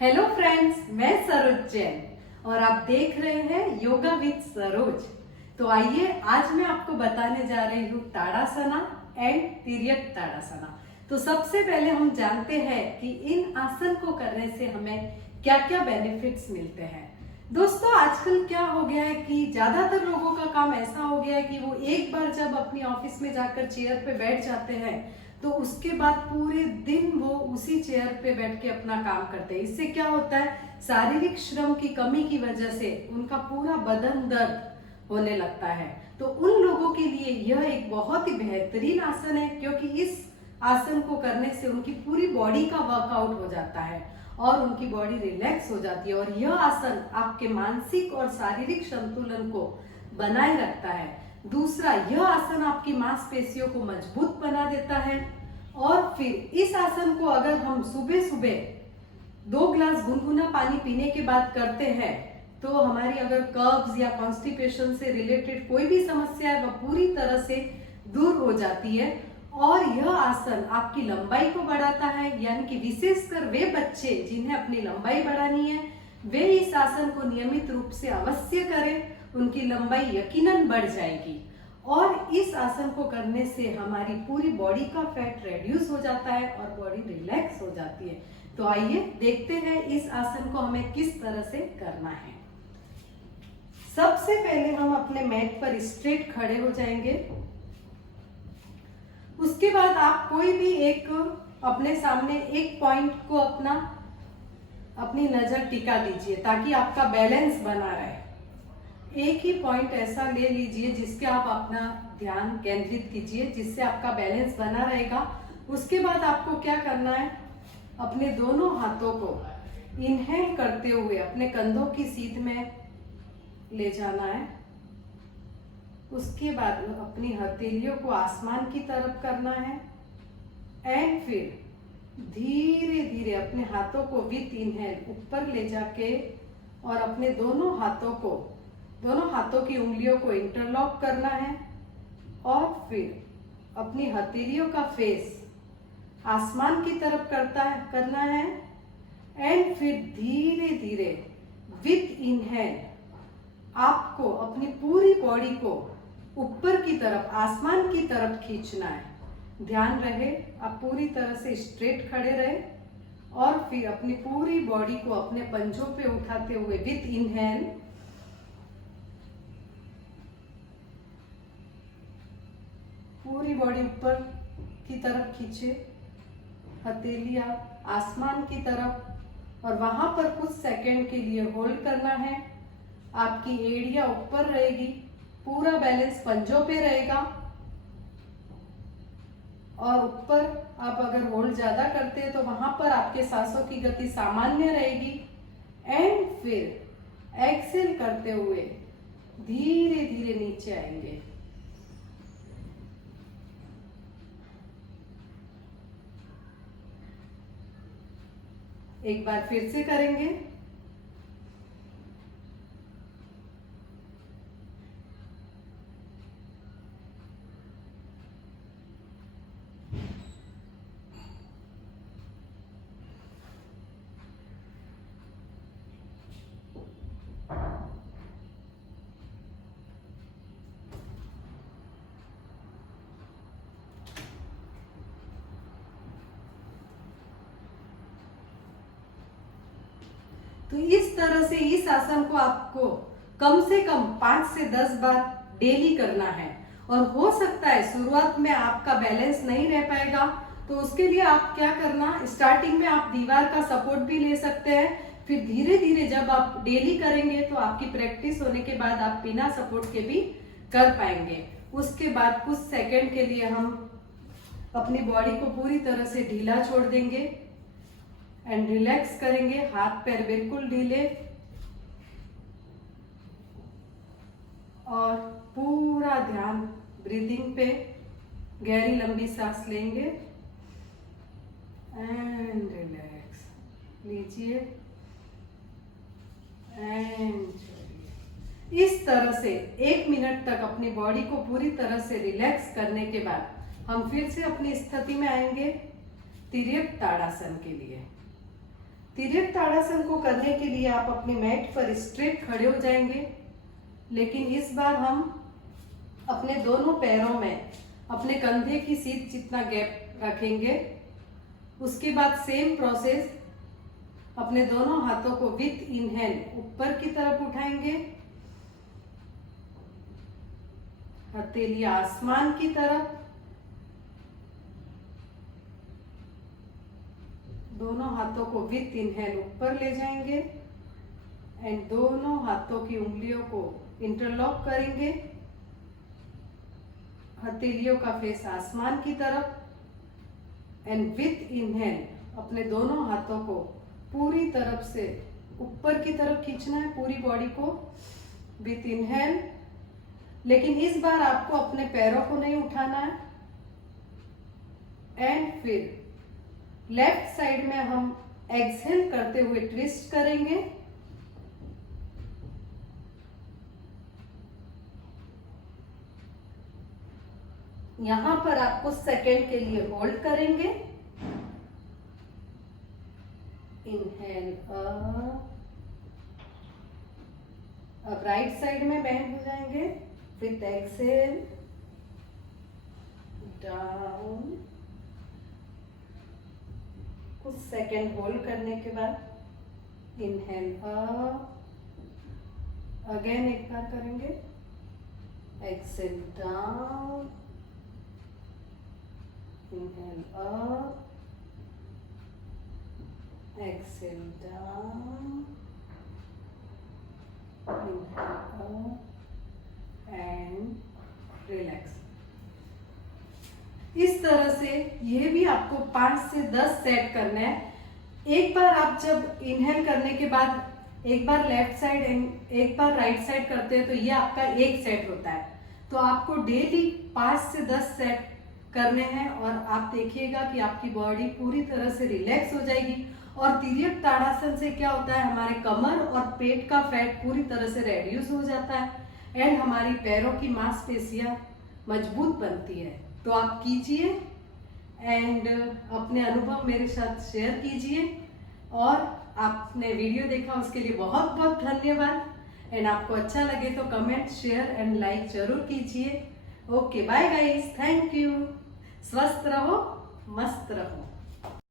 Hello friends, मैं सरोज जैन और आप देख रहे हैं योगा विद सरोज। तो आइए आज मैं आपको बताने जा रही हूँ ताड़ासना एंड तिर्यक ताड़ासना। तो सबसे पहले हम जानते हैं कि इन आसन को करने से हमें क्या क्या बेनिफिट्स मिलते हैं। दोस्तों, आजकल क्या हो गया है कि ज्यादातर लोगों का काम ऐसा हो गया है कि वो एक बार जब अपनी ऑफिस में जाकर चेयर पे बैठ जाते हैं तो उसके बाद पूरे दिन वो उसी चेयर पे बैठ के अपना काम करते हैं। इससे क्या होता है, शारीरिक श्रम की कमी की वजह से उनका पूरा बदन दर्द होने लगता है। तो उन लोगों के लिए यह एक बहुत ही बेहतरीन आसन है, क्योंकि इस आसन को करने से उनकी पूरी बॉडी का वर्कआउट हो जाता है और उनकी बॉडी रिलैक्स हो जाती है। और यह आसन आपके मानसिक और शारीरिक संतुलन को बनाए रखता है। दूसरा, यह आसन आपकी मांसपेशियों को मजबूत बना देता है। और फिर इस आसन को अगर हम सुबह सुबह 2 गिलास गुनगुना पानी पीने के बाद करते हैं तो हमारी अगर कब्ज या कॉन्स्टिपेशन से रिलेटेड कोई भी समस्या है वह पूरी तरह से दूर हो जाती है। और यह आसन आपकी लंबाई को बढ़ाता है, यानी कि विशेषकर वे बच्चे जिन्हें अपनी लंबाई बढ़ानी है वे इस आसन को नियमित रूप से अवश्य करें, उनकी लंबाई यकीनन बढ़ जाएगी। और इस आसन को करने से हमारी पूरी बॉडी का फैट रिड्यूस हो जाता है और बॉडी रिलैक्स हो जाती है। तो आइए देखते हैं इस आसन को हमें किस तरह से करना है। सबसे पहले हम अपने मैट पर स्ट्रेट खड़े हो जाएंगे। उसके बाद आप कोई भी एक अपने सामने एक पॉइंट को अपनी नजर टिका दीजिए ताकि आपका बैलेंस बना रहे। एक ही पॉइंट ऐसा ले लीजिए जिसके आप अपना ध्यान केंद्रित कीजिए, जिससे आपका बैलेंस बना रहेगा। उसके बाद आपको क्या करना है, अपने दोनों हाथों को इनहेल करते हुए अपने कंधों की सीध में ले जाना है। उसके बाद अपनी हथेलियों को आसमान की तरफ करना है एंड फिर धीरे धीरे अपने हाथों को विथ इनहेल ऊपर ले जाके और अपने दोनों हाथों की उंगलियों को इंटरलॉक करना है और फिर अपनी हथेलियों का फेस आसमान की तरफ करना है एंड फिर धीरे धीरे विथ इनहेल आपको अपनी पूरी बॉडी को ऊपर की तरफ आसमान की तरफ खींचना है। ध्यान रहे आप पूरी तरह से स्ट्रेट खड़े रहे और फिर अपनी पूरी बॉडी को अपने पंजों पे उठाते हुए विथ इनहेल पूरी बॉडी ऊपर की तरफ खींचे, हथेलियां आसमान की तरफ, और वहां पर कुछ सेकंड के लिए होल्ड करना है। आपकी एड़ियां ऊपर रहेगी, पूरा बैलेंस पंजों पे रहेगा और ऊपर आप अगर होल्ड ज्यादा करते हैं तो वहां पर आपके सांसों की गति सामान्य रहेगी। एंड फिर एक्सेल करते हुए धीरे धीरे नीचे आएंगे। एक बार फिर से करेंगे। तो इस तरह से इस आसन को आपको कम से कम 5 से 10 बार डेली करना है। और हो सकता है शुरुआत में आपका बैलेंस नहीं रह पाएगा, तो उसके लिए आप क्या करना, स्टार्टिंग में आप दीवार का सपोर्ट भी ले सकते हैं। फिर धीरे धीरे जब आप डेली करेंगे तो आपकी प्रैक्टिस होने के बाद आप बिना सपोर्ट के भी कर पाएंगे। उसके बाद कुछ सेकंड के लिए हम अपनी बॉडी को पूरी तरह से ढीला छोड़ देंगे एंड रिलैक्स करेंगे। हाथ पैर बिल्कुल ढीले और पूरा ध्यान ब्रीदिंग पे। गहरी लंबी सांस लेंगे एंड रिलैक्स लीजिए एंड छोड़िए। इस तरह से 1 मिनट तक अपनी बॉडी को पूरी तरह से रिलैक्स करने के बाद हम फिर से अपनी स्थिति में आएंगे तिर्यक ताड़ासन के लिए। तिर्यक ताड़ासन को करने के लिए आप अपने मैट पर स्ट्रेट खड़े हो जाएंगे, लेकिन इस बार हम अपने दोनों पैरों में अपने कंधे की सीध जितना गैप रखेंगे। उसके बाद सेम प्रोसेस, अपने दोनों हाथों को विथ इनहेल ऊपर की तरफ उठाएंगे, हथेली आसमान की तरफ, दोनों हाथों को विथ इनहेल ऊपर ले जाएंगे एंड दोनों हाथों की उंगलियों को इंटरलॉक करेंगे, हथेलियों का फेस आसमान की तरफ एंड विथ इनहेल अपने दोनों हाथों को पूरी तरफ से ऊपर की तरफ खींचना है, पूरी बॉडी को विथ इनहेल। लेकिन इस बार आपको अपने पैरों को नहीं उठाना है। एंड फिर लेफ्ट साइड में हम एक्सहेल करते हुए ट्विस्ट करेंगे। यहां पर आपको सेकेंड के लिए होल्ड करेंगे। इनहेल अब राइट साइड में बेंड हो जाएंगे विथ एक्सहेल डाउन। कुछ सेकेंड होल्ड करने के बाद इनहेल अप, अगेन एक बार करेंगे, exhale down, inhale up, exhale down, inhale up and relax. इस तरह से ये भी आपको 5 से 10 सेट करना है। एक बार आप जब इनहेल करने के बाद एक बार लेफ्ट साइड एंड एक बार राइट साइड करते हैं तो ये आपका एक सेट होता है। तो आपको डेली 5 से 10 सेट करने हैं और आप देखिएगा कि आपकी बॉडी पूरी तरह से रिलैक्स हो जाएगी। और तिर्यक ताड़ासन से क्या होता है, हमारे कमर और पेट का फैट पूरी तरह से रेड्यूस हो जाता है एंड हमारी पैरों की मांसपेशियां मजबूत बनती है। तो आप कीजिए एंड अपने अनुभव मेरे साथ शेयर कीजिए। और आपने वीडियो देखा उसके लिए बहुत बहुत धन्यवाद एंड आपको अच्छा लगे तो कमेंट, शेयर एंड लाइक जरूर कीजिए। Okay, bye guys, thank you. स्वस्थ रहो, मस्त रहो।